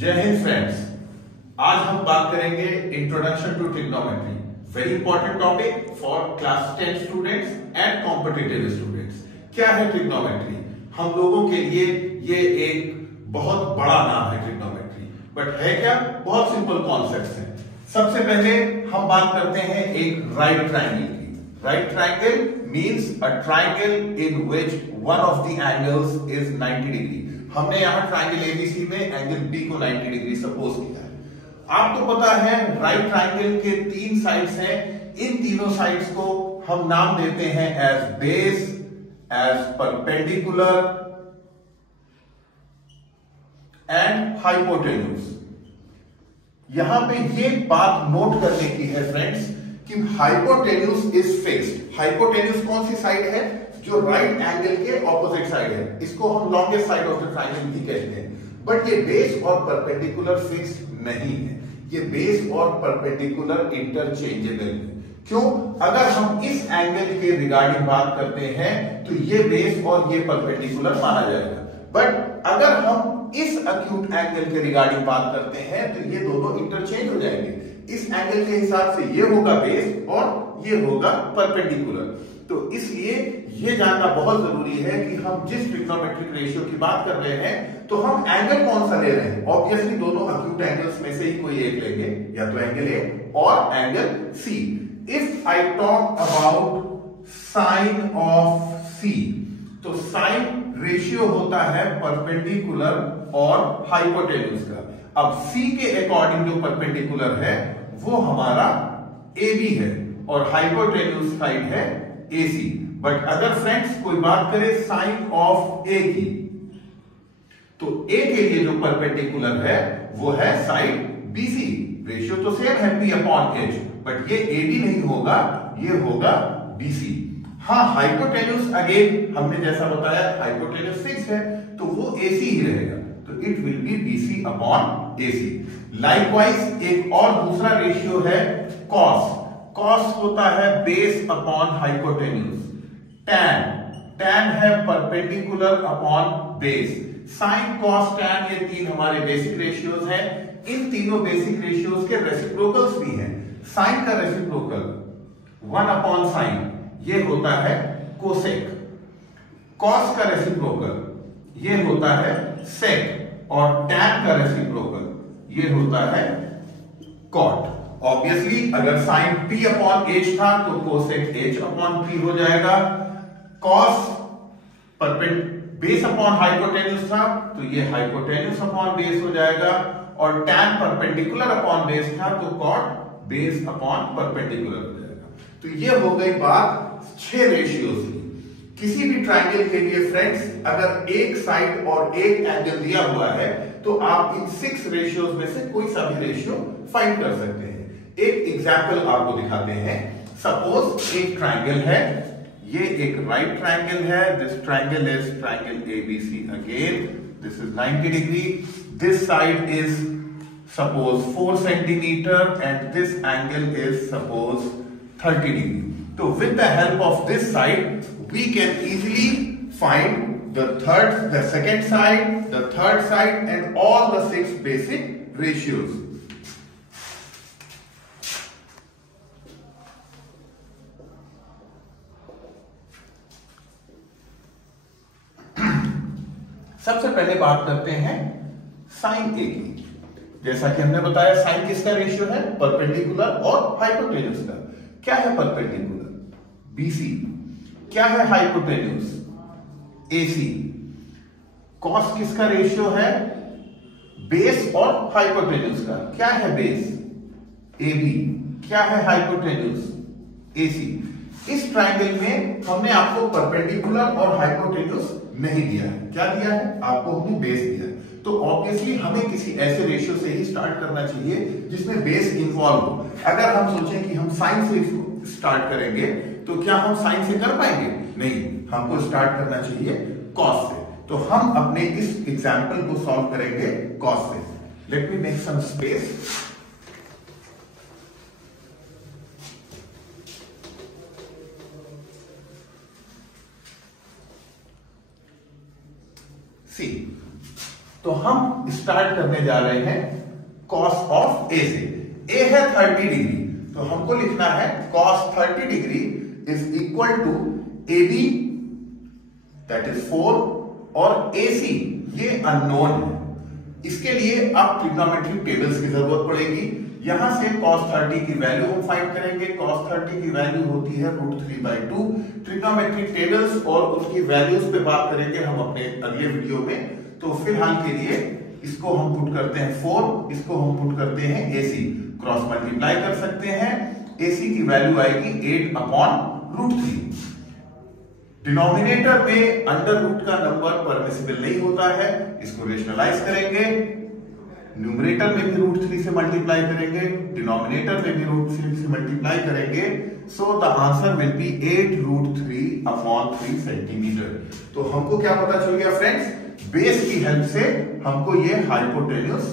जय हिंद फ्रेंड्स। आज हम बात करेंगे introduction to trigonometry, very important topic for class 10 students and competitive students. क्या है ट्रिग्नोमेट्री? हम लोगों के लिए ये एक बहुत बड़ा नाम है ट्रिग्नोमेट्री, बट है क्या? बहुत सिंपल कॉन्सेप्ट्स हैं। सबसे पहले हम बात करते हैं एक राइट ट्राइंगल की। Right triangle means a triangle in which one of the angles is 90 degree. हमने यहां ट्राइंगल एबीसी में एंगल बी को 90 डिग्री सपोज किया है। आपको पता है राइट ट्राइंगल के 3 साइड्स हैं। इन तीनों साइड्स को हम नाम देते हैं as base, as perpendicular and hypotenuse. यहां पे ये बात नोट करने की है फ्रेंड्स कि हाइपोटेन्यूज इज फिक्स्ड। हाइपोटेन्यूज कौन सी साइड है? जो राइट एंगल के ऑपोजिट साइड है। इसको हम longest side of the triangle भी कहते हैं। बट ये बेस और परपेंडिकुलर फिक्स्ड नहीं है। ये बेस और परपेंडिकुलर इंटरचेंजेबल है। क्यों? अगर हम इस एंगल के रिगार्डिंग बात करते हैं तो ये बेस और ये परपेंडिकुलर माना जाएगा। बट अगर हम इस एक्यूट एंगल के रिगार्डिंग बात करते हैं तो ये दोनों इंटरचेंज हो जाएंगे। इस एंगल के हिसाब से ये होगा बेस और ये होगा परपेंडिकुलर। तो इसलिए ये जानना बहुत जरूरी है कि हम जिस ट्रिग्नोमेट्रिक रेशियो की बात कर रहे हैं तो हम एंगल कौन सा ले रहे हैं। ऑब्वियसली दोनों एक्यूट एंगल्स में से ही कोई एक लेंगे, या तो एंगल ए और angle C. If I talk about sine of C, तो साइन रेशियो होता है परपेंडिकुलर और हाइपोटेन्यूज का। अब सी के अकॉर्डिंग जो परपेंडिकुलर है वो हमारा ए बी है और हाइपोटेन्यूज साइड है AC। बट अगर फ्रेंड्स कोई बात करें साइन ऑफ A की, तो A के लिए जो परपेंडिकुलर है वो है साइड BC। रेशियो तो सेम है P अपॉन H, बट ये AB नहीं होगा, ये होगा BC। हाँ, हाइपोटेन्यूज अगेन हमने जैसा बताया हाइपोटेन्यूज 6 है तो वो AC ही रहेगा, तो it will be BC upon AC। Likewise एक और दूसरा रेशियो है कॉस। कॉस होता है बेस अपॉन हाइपोटेन्यूज। टैन है perpendicular upon base. Sine, cos, tan ये 3 हमारे बेसिक रेशियोज हैं। इन तीनों बेसिक रेशियोज के रेसिप्रोकल्स भी हैं। साइन का रेसिप्रोकल 1 अपॉन साइन ये होता है कोसेक। कॉस का रेसिप्रोकल ये होता है सेक और टैन का रेसिप्रोकल ये होता है कॉट। ऑब्वियसली अगर साइन P अपॉन H था तो कोसेक H अपॉन P हो जाएगा। कॉस बेस अपॉन हाइपोटेन्यूज था तो ये हाइपोटेन्यूज अपॉन बेस हो जाएगा और टैन परपेंडिकुलर अपॉन बेस था तो कॉट बेस अपॉन परपेंडिकुलर हो जाएगा। तो ये हो गई बात 6 रेशियोज की। किसी भी ट्राइंगल के लिए फ्रेंड्स अगर एक साइड और एक एंगल दिया हुआ है तो आप इन 6 रेशियोज में से कोई सा भी रेशियो फाइंड कर सकते हैं। एक एग्जाम्पल आपको दिखाते हैं। सपोज एक ट्राइंगल है, ये एक राइट ट्राइंगल है। This triangle is triangle ABC again, this is 90 degree. This side is suppose 4 centimetre and this angle is suppose 30 degree. तो with the help of this side we can easily find the second side, the third side and all the 6 basic ratios. सबसे पहले बात करते हैं sign ए की। जैसा कि हमने बताया साइन किसका रेशियो है? परपेंडिकुलर और हाइपोटेन्यूज का। क्या है परपेंडिकुलर? BC। क्या है हाइपोटेन्यूज? AC। कॉस किसका रेशियो है? बेस और हाइपोटेन्यूज का। क्या है बेस? AB। क्या है हाइपोटेन्यूज? AC। इस ट्राइंगल में हमने आपको परपेंडिकुलर और हाइपोटेन्यूज नहीं दिया है। क्या दिया है? आपको हमने बेस दिया है। तो ऑब्वियसली हमें किसी ऐसे रेशियो से ही स्टार्ट करना चाहिए जिसमें बेस इन्वॉल्व हो। अगर हम सोचें कि हम साइन से स्टार्ट करेंगे तो क्या हम साइन से कर पाएंगे? नहीं, हमको स्टार्ट करना चाहिए कॉस से। तो हम अपने इस एग्जाम्पल को सॉल्व करेंगे कॉस से। Let me make some space. See तो हम स्टार्ट करने जा रहे हैं कॉस ऑफ ए से। ए है 30 डिग्री, तो हमको लिखना है cos 30 degree is equal to A B that is 4 और ए सी ये अननोन है। इसके लिए अब ट्रिग्नोमेट्रिक टेबल्स की जरूरत पड़ेगी। यहां से cos 30 की वैल्यू हम फाइंड करेंगे। cos 30 की वैल्यू होती है √3/2। ट्रिग्नोमेट्रिक टेबल्स और उसकी वैल्यूज पे बात करेंगे हम अपने अगले वीडियो में। तो फिलहाल के लिए इसको हम पुट करते हैं 4, इसको हम पुट करते हैं AC, क्रॉस मल्टीप्लाई कर सकते हैं। AC की वैल्यू आएगी 8/√3। डिनोमिनेटर में अंडर रूट का नंबर परमिसिबल नहीं होता है, इसको रेशनलाइज करेंगे। न्यूमरेटर में भी √3 से मल्टीप्लाई करेंगे, डिनोमिनेटर में भी √3 से मल्टीप्लाई करेंगे। So the answer will be 8√3/3 centimetre. तो हमको क्या पता चल गया फ्रेंड्स, बेस की हेल्प से हमको ये हाइपोटेन्यूस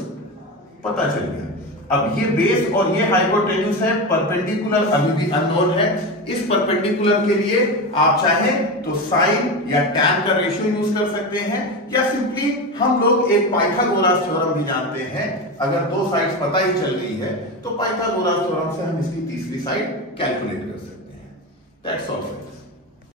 पता चल गया। अब ये बेस और ये हाइपोटेन्यूस है, परपेंडिकुलर अभी भी अननोन है। इस परपेंडिकुलर के लिए आप चाहें तो साइन या टैन का रेशियो यूज कर सकते हैं, या सिंपली हम लोग एक पाइथागोरस थ्योरम भी जानते हैं। अगर दो साइड्स पता ही चल गई है तो पाइथागोरस थ्योरम से हम इसकी तीसरी साइड कैलकुलेट कर सकते हैं। That's all.